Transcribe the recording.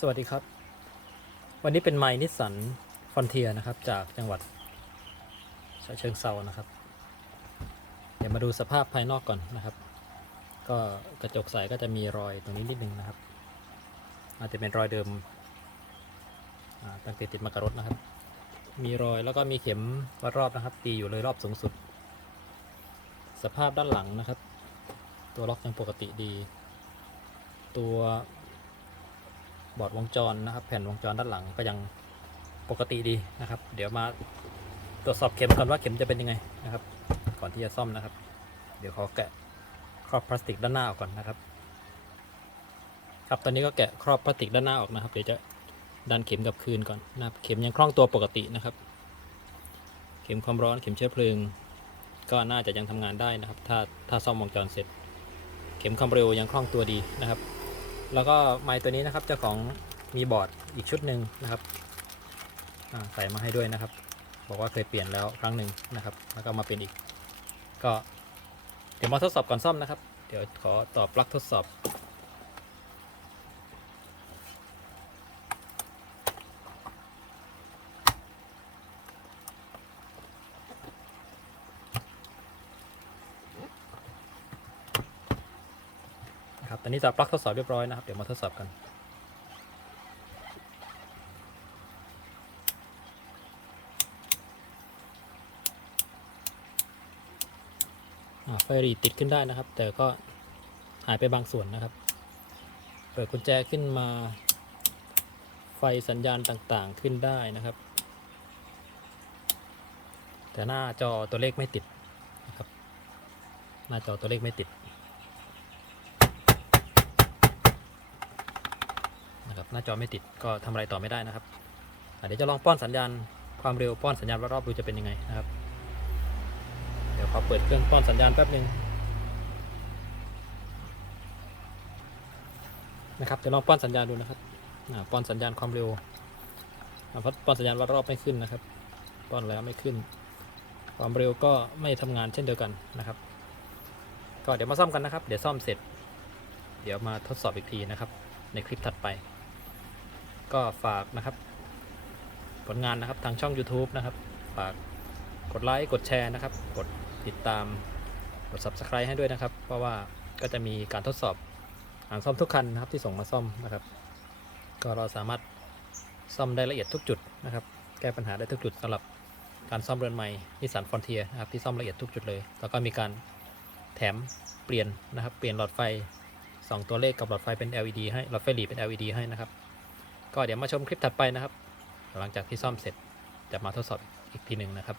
สวัสดีครับ วันนี้เป็นไมนิสสันฟอนเทียนะครับ จากจังหวัดฉะเชิงเซานะครับ เดี๋ยวมาดูสภาพภายนอกก่อนนะครับ ก็กระจกใสก็จะมีรอยตรงนี้นิดนึงนะครับ อาจจะเป็นรอยเดิมตั้งแต่ติดมากับรถนะครับ มีรอยแล้วก็มีเข็มวัดรอบนะครับ ตีอยู่เลยรอบสูงสุด สภาพด้านหลังนะครับ ตัวล็อกยังปกติดี ตัว บอร์ดวงจรนะครับ แผ่นวงจรด้านหลังก็ยังปกติดีนะครับ เดี๋ยวมาตรวจสอบเข็มก่อนว่าเข็มจะเป็นยังไงนะครับ ก่อนที่จะซ่อมนะครับ เดี๋ยวขอแกะครอบพลาสติกด้านหน้าออกก่อนนะครับ ครับตอนนี้ก็แกะครอบพลาสติกด้านหน้าออกนะครับ เดี๋ยวจะดันเข็มกับคืนก่อนนะครับเข็มยังคล่องตัวปกตินะครับ เข็มความร้อนเข็มเชื้อเพลิง ก็น่าจะยังทำงานได้นะครับ ถ้าถ้าซ่อมวงจรเสร็จ เข็มความเร็วยังคล่องตัวดีนะครับ แล้วก็ไม้ตัวนี้นะครับเจ้าของมีบอร์ดอีกชุดหนึ่งนะครับใส่มาให้ด้วยนะครับ บอกว่าเคยเปลี่ยนแล้วครั้งหนึ่งนะครับ แล้วก็มาเป็นอีก ก็เดี๋ยวมาทดสอบก่อนซ่อมนะครับ เดี๋ยวขอตอบปลั๊กทดสอบ นะครับ ตอนนี้จะปลั๊กทดสอบเรียบร้อยนะครับ เดี๋ยวมาทดสอบกัน ไฟรีติดขึ้นได้นะครับ แต่ก็หายไปบางส่วนนะครับ เปิดกุญแจขึ้นมา ไฟสัญญาณต่างๆขึ้นได้นะครับ แต่หน้าจอตัวเลขไม่ติดนะครับ หน้าจอตัวเลขไม่ติด นะครับ หน้าจอไม่ติดก็ทำอะไรต่อไม่ได้นะครับเดี๋ยวจะลองป้อนสัญญาณความเร็วป้อนสัญญาณรอบๆดูจะเป็นยังไงนะครับ เดี๋ยวขอเปิดเครื่องป้อนสัญญาณแป๊บหนึ่งนะครับเดี๋ยวลองป้อนสัญญาณดูนะครับป้อนสัญญาณความเร็วเพราะป้อนสัญญาณรอบๆไม่ขึ้นนะครับ ป้อนแล้วไม่ขึ้น ความเร็วก็ไม่ทำงานเช่นเดียวกันนะครับ ก็เดี๋ยวมาซ่อมกันนะครับ เดี๋ยวซ่อมเสร็จ เดี๋ยวมาทดสอบอีกทีนะครับ ในคลิปถัดไป ก็ฝากนะครับ ผลงานนะครับทางช่อง YouTube นะครับ ฝากกดไลค์กดแชร์นะครับ กดติดตามกด Subscribe ให้ด้วยนะครับ เพราะว่าก็จะมีการทดสอบอ่างซ่อมทุกคันนะครับที่ส่งมาซ่อมนะครับ ก็เราสามารถซ่อมได้ละเอียดทุกจุดนะครับ แก้ปัญหาได้ทุกจุดสำหรับการซ่อมเรือนใหม่นิสสันฟอนเทียนะครับที่ซ่อมละเอียดทุกจุดเลย แล้วก็มีการแถมเปลี่ยนนะครับ เปลี่ยนหลอดไฟสองตัวเลขกับหลอดไฟเป็น LED ให้หลอดไฟหลีเป็น LED ให้นะครับ ก็เดี๋ยวมาชมคลิปถัดไปนะครับ หลังจากที่ซ่อมเสร็จจะมาทดสอบอีกทีหนึ่งนะครับ